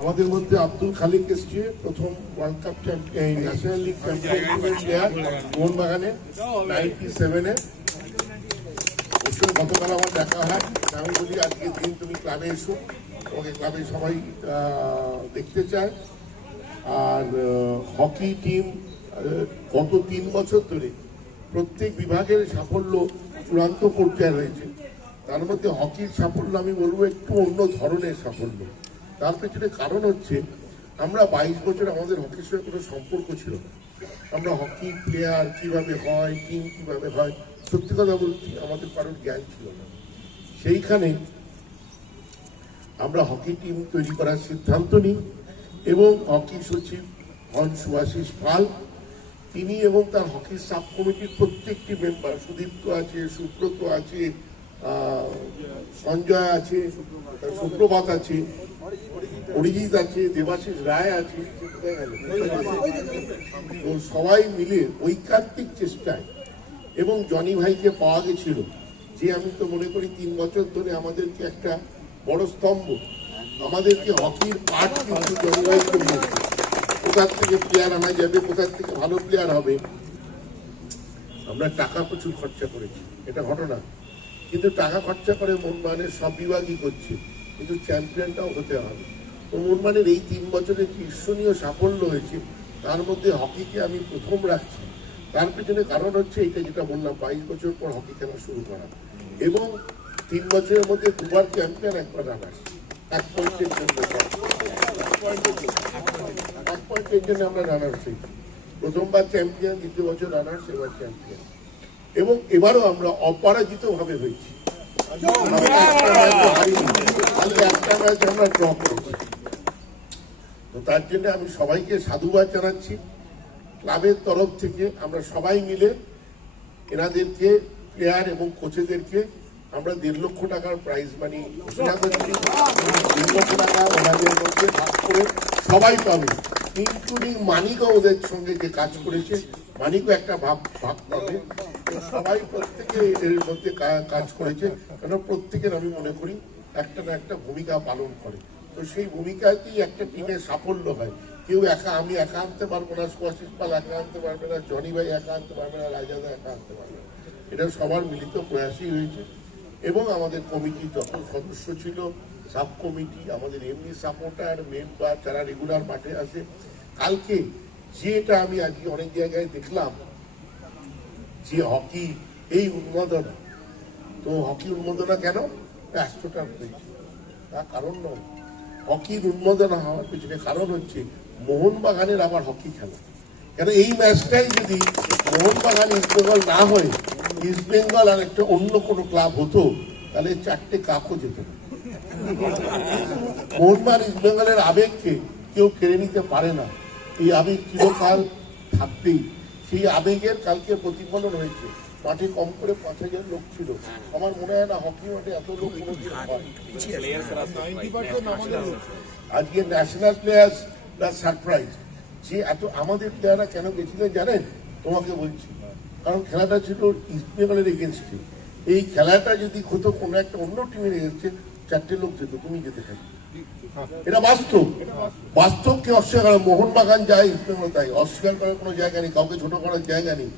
আমাদের মধ্যে আব্দুল খালিক এসছে, প্রথম world cup champion, national league champion player মোহনবাগানে 97-এ। গতকাল আমার দেখা হয়, আমি বলি আজকের দিন তুমি ক্লাবে এসো, তোমাকে ক্লাবে সবাই দেখতে চায়। আর হকি টিম গত 3 বছর ধরে প্রত্যেক বিভাগের সাফল্য চূড়ান্ত পর্যায়ে রয়েছে। তার মধ্যে হকির সাফল্য আমি বলবো একটু অন্য ধরনের সাফল্য। তার পেছনে কারণ হচ্ছে আমরা 22 বছর আমাদের হকির সঙ্গে কোনো সম্পর্ক ছিল না। আমরা হকি প্লেয়ার কিভাবে হয়, টিম কিভাবে হয়, সত্যি কথা বলছি আমাদের কারোর জ্ঞান ছিল না। সেইখানে আমরা হকি টিম তৈরি করার সিদ্ধান্ত নিই এবং হকি সচিব হন সুভাষিস পাল। তিনি এবং তার হকি সাব কমিটির প্রত্যেকটি মেম্বার, সুদীপ্ত আছে, সুব্রত আছে, সঞ্জয় আছে, সুপ্রভাত আছে, অরিজিৎ আছে, দেবাশিস রায় আছে, তো সবাই মিলে ঐকান্তিক চেষ্টায় এবং জনি ভাইকে পাওয়া গেছিল, যে আমি তো মনে করি 3 বছর ধরে আমাদেরকে একটা বড় স্তম্ভ, আমাদেরকে হকির পার্ট কিন্তু জনি ভাইকে দিয়েছে। কোথার থেকে প্লেয়ার আনা যাবে, কোথার থেকে ভালো প্লেয়ার হবে, আমরা টাকা প্রচুর খরচা করেছি, এটা ঘটনা। কিন্তু টাকা খরচা করে মোহনবাগানের সব বিভাগই করছে, কিন্তু চ্যাম্পিয়নটাও হতে হবে। তো মোহনবাগানের এই 3 বছরে যে ঈর্ষণীয় সাফল্য হয়েছে, তার মধ্যে হকিকে আমি প্রথম রাখছি। তার পেছনে কারণ হচ্ছে এইটা যেটা বললাম, 22 বছর পর হকি খেলা শুরু করা এবং 3 বছরের মধ্যে 2বার চ্যাম্পিয়ন, 1বার রানার্স, 1 পয়েন্টের জন্য আমরা রানার্স হয়েছি। প্রথমবার চ্যাম্পিয়ন, দ্বিতীয় বছর রানার্স, এবার চ্যাম্পিয়ন। এবং এবারও আমরা অপরাজিত ভাবে হয়েছি, একটা ম্যাচ আমরা ড্র করেছি। তো তার জন্য আমি সবাইকে সাধুবাদ জানাচ্ছি। ক্লাবের তরফ থেকে আমরা সবাই মিলে এনাদেরকে, প্লেয়ার এবং কোচেদেরকে আমরা 1.5 লক্ষ টাকার প্রাইজ মানি ঘোষণা করছি। 1.5 লক্ষ টাকা ওনাদের মধ্যে ভাগ করে সবাই পাবে, ইনক্লুডিং মানিকও ওদের সঙ্গে যে কাজ করেছে, মানিকও একটা ভাগ পাবে। সবাই প্রত্যেকে এর মধ্যে কাজ করেছে, কেন প্রত্যেকের আমি মনে করি একটা না একটা ভূমিকা পালন করে। তো সেই ভূমিকাতেই একটা টিমের সাফল্য হয়। কেউ আমি একা আনতে পারবো না, সুভাষিস পাল একা আনতে পারবে না, জনি ভাই একা আনতে পারবে না, রাজাদা একা আনতে পারবে না। এটা সবার মিলিত প্রয়াসই হয়েছে। এবং আমাদের কমিটির যত সদস্য ছিল, সাব কমিটি, আমাদের এমনি সাপোর্টার, মেম্বার যারা রেগুলার মাঠে আসে, কালকে যেটা আমি আজকে অনেক জায়গায় দেখলাম যে হকি এই উন্মাদনা, তো হকি উন্মাদনা কেন 100টা হয়েছে, তার কারণ নয়। হকির উন্মাদনা হওয়ার পিছনে কারণ হচ্ছে মোহনবাগানের আবার হকি খেলা। কেন এই ম্যাচটাই যদি মোহনবাগান ইস্টবেঙ্গল না হয়, ইস্টবেঙ্গল আর একটা অন্য কোনো ক্লাব হতো, তাহলে 4টে কাপও যেত না। মোহনবাগান ইস্টবেঙ্গলের আবেগকে কেউ কেড়ে নিতে পারে না, এই আবেগ চিরকাল থাকবেই। সেই আবেগের কালকে প্রতিফলন হয়েছে। মাঠে কম করে 5000 লোক ছিল। আমার মনে হয় না হকি মাঠে এত লোক কোনোদিন হয়। আজকে ন্যাশনাল প্লেয়ার্স সারপ্রাইজ, যে এত আমাদের প্লেয়াররা কেন গেছিলেন জানেন? তোমাকে বলছি, কারণ খেলাটা ছিল ইস্টবেঙ্গলের এগেনস্টে। এই খেলাটা যদি হতো কোনো একটা অন্য টিমের এগেনস্টে, 4টে লোক যেত, তুমি যেতে থাকবে। এটা বাস্তব, বাস্তবকে অস্বীকার করে মোহনবাগান যায়, ইস্টবেঙ্গল তাই, অস্বীকার করার কোনো জায়গা নেই, কাউকে ছোট করার জায়গা নেই।